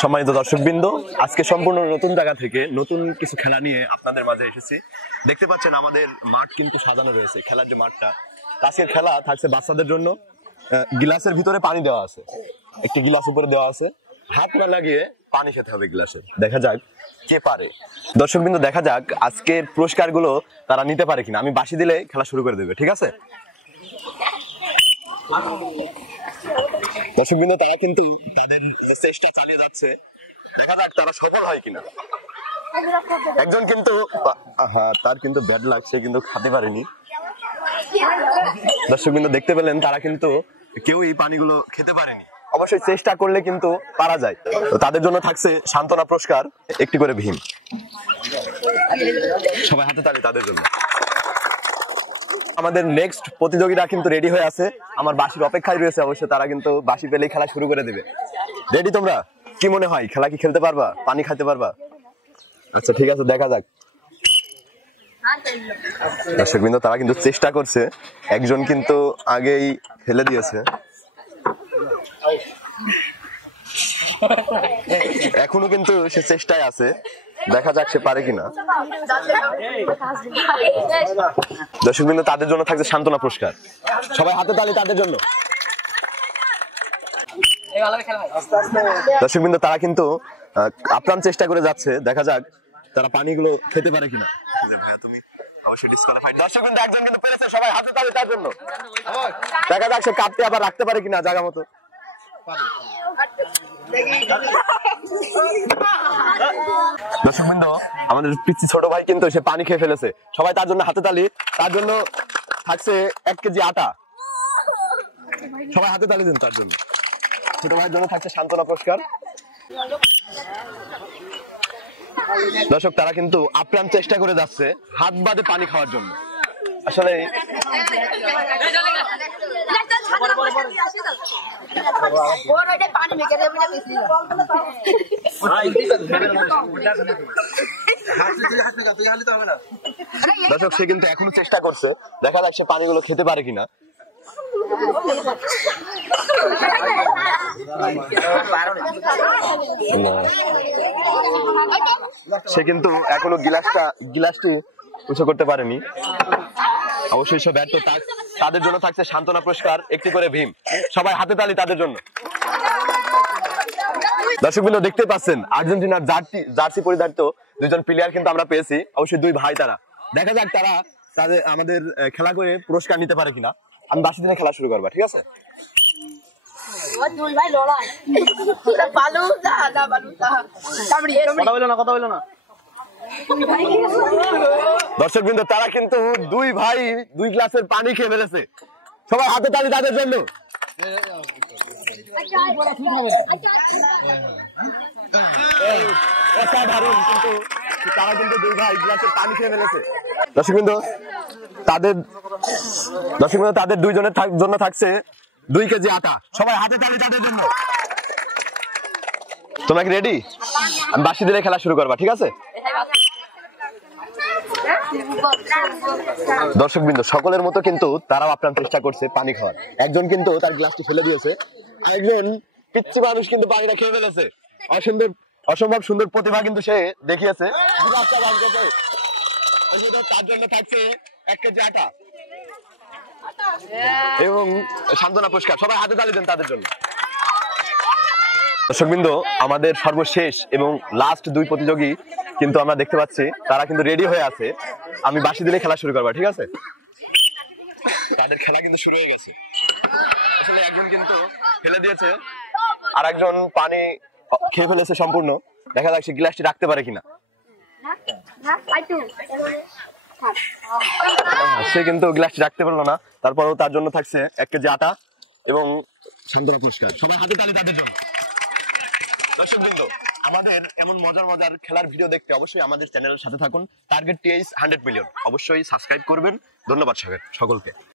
সম্মানিত দর্শকবৃন্দ, আজকে সম্পূর্ণ নতুন জায়গা থেকে নতুন কিছু খেলা নিয়ে আপনাদের মাঝে এসেছি। দেখতে পাচ্ছেন আমাদের মাঠ কিন্তু সাজানো রয়েছে, খেলার যে মাঠটা। আজকের খেলা থাকছে বাচ্চাদের জন্য। গিলাসের ভিতরে পানি দেওয়া আছে, একটি গিলাস উপরে দেওয়া আছে, হাত না লাগিয়ে পানি খেতে হবে গ্লাসে। দেখা যাক কে পারে। দর্শকবৃন্দ, দেখা যাক আজকের পুরস্কারগুলো তারা নিতে পারে কিনা। আমি বাঁশি দিলে খেলা শুরু করে দেবে, ঠিক আছে? দর্শকবৃন্দ, তারা কিন্তু তাদের চেষ্টা চালিয়ে যাচ্ছে, দেখা যাক তারা সফল হয় কিনা। একজন কিন্তু তার কিন্তু ব্যাড লাগছে, কিন্তু খেতে পারেনি। দর্শকবৃন্দ দেখতে পেলেন তারা কিন্তু কেউ এই পানিগুলো খেতে পারেনি। অবশ্যই চেষ্টা করলে কিন্তু পারা যায়। তো তাদের জন্য থাকছে সান্ত্বনা পুরস্কার, একটি করে ভীম। সবাই হাতে তালি তাদের জন্য। আমাদের নেক্সট প্রতিযোগীরা কিন্তু রেডি হয়ে আছে, আমার বাঁশির অপেক্ষায় রয়েছে। অবশ্যই তারা কিন্তু বাঁশি পেলেই খেলা শুরু করে দেবে। রেডি তোমরা? কি মনে হয়, খেলা কি খেলতে পারবা? পানি খাইতে পারবা? আচ্ছা ঠিক আছে, দেখা যাক। দর্শকবৃন্দ, তারা কিন্তু চেষ্টা করছে। একজন কিন্তু আগেই ফেলে দিয়েছে, এখনো কিন্তু সে চেষ্টায় আছে। দেখা যাক সে পারে কিনা। দর্শকবৃন্দ, তাদের জন্য থাকছে সান্ত্বনা পুরস্কার। সবাই হাতে তালি তাদের জন্য। দর্শকবৃন্দ, তারা কিন্তু আপ্রাণ চেষ্টা করে যাচ্ছে। দেখা যাক তারা পানিগুলো খেতে পারে কিনা। তুমি অবশ্যই ডিসকোয়ালিফাইড। দর্শকবৃন্দ, একজন কিন্তু পেরেছে। সবাই হাতে তালি তার জন্য। দেখা যাক সে কাপটি আবার রাখতে পারে কিনা জায়গা মতো। দর্শকবৃন্দ, আমাদের পিচ্ছি ছোট ভাই কিন্তু সে পানি খেয়ে ফেলেছে। সবাই তার জন্য হাতে তালি। তার জন্য থাকছে 1 কেজি আটা। সবাই হাতে তালি দিন তার জন্য। ছোট ভাইয়ের জন্য থাকছে সান্ত্বনা পুরস্কার। দর্শক, তারা কিন্তু আপ্রাণ চেষ্টা করে যাচ্ছে হাত বাদে পানি খাওয়ার জন্য। আসলে দর্শক, সে কিন্তু এখনো চেষ্টা করছে। দেখা যাক সে পানিগুলো খেতে পারে কিনা। সে কিন্তু এখনো গিলাসটি উঁচু করতে পারেনি। অবশ্যই সে ব্যর্থ। তাদের জন্য থাকছে সান্ত্বনা পুরস্কার, একটি করে ভীম। সবাই হাতে তালি তাদের জন্য। দর্শকবৃন্দ, দেখতে পাচ্ছেন আর্জেন্টিনার জার্সি পরিধারিত দুইজন প্লেয়ার কিন্তু আমরা পেয়েছি। অবশ্যই দুই ভাই তারা। দেখা যাক তারা আমাদের খেলা করে পুরস্কার নিতে পারে কিনা। আমি বাসি দিনে খেলা শুরু করবা, ঠিক আছে? দর্শকবৃন্দ, তারা কিন্তু দুই ভাই 2 গ্লাসের পানি খেয়ে ফেলেছে। সবাই হাতে তালি তাদের জন্য। অসাধারণ, কিন্তু তারা কিন্তু 2 ভাই গ্লাসের পানি খেয়ে ফেলেছে। দর্শকবৃন্দ, তাদের দুইজনের জন্য থাকছে 2 কেজি আটা। সবাই হাতে তালি তাদের জন্য। তোমরা কি রেডি? আমি বাঁশি দিলে খেলা শুরু করবা, ঠিক আছে? দর্শকবৃন্দ, সকলের মতো কিন্তু তারাও আপ্রাণ চেষ্টা করছে পানি খাওয়ার। একজন কিন্তু তার গ্লাসটি ফেলে দিয়েছে, একজন পিচ্ছি মানুষ কিন্তু পানিটা খেয়ে ফেলেছে। অসম্ভব সুন্দর প্রতিভা কিন্তু সে দেখিয়েছে। তার জন্য থাকছে 1 কেজি আটা এবং সান্ত্বনা পুরস্কার। সবাই হাতে তালি দেন তাদের জন্য। দর্শকবৃন্দ, আমাদের সর্বশেষ এবং লাস্ট 2 প্রতিযোগী কিন্তু আমরা দেখতে পাচ্ছি তারা কিন্তু রেডি হয়ে আছে। আমি বাঁশি দিলে খেলা শুরু করবা, ঠিক আছে? তাদের খেলা কিন্তু শুরু হয়ে গেছে। আসলে একজন কিন্তু ফেলে দিয়েছে, আর একজন পানি খেয়ে ফেলেছে সম্পূর্ণ। দেখা যাক সে গ্লাসটি রাখতে পারে কিনা। সে কিন্তু গ্লাসটি রাখতে পারলো না। তারপরেও তার জন্য থাকছে 1 কেজি আটা এবং সান্ত্বনা পুরস্কার। সবাই হাতে তালি তাদের জন্য। দর্শকবৃন্দ, আমাদের এমন মজার খেলার ভিডিও দেখতে অবশ্যই আমাদের চ্যানেলের সাথে থাকুন। Target TH 100 million. অবশ্যই সাবস্ক্রাইব করবেন। ধন্যবাদ সকলকে।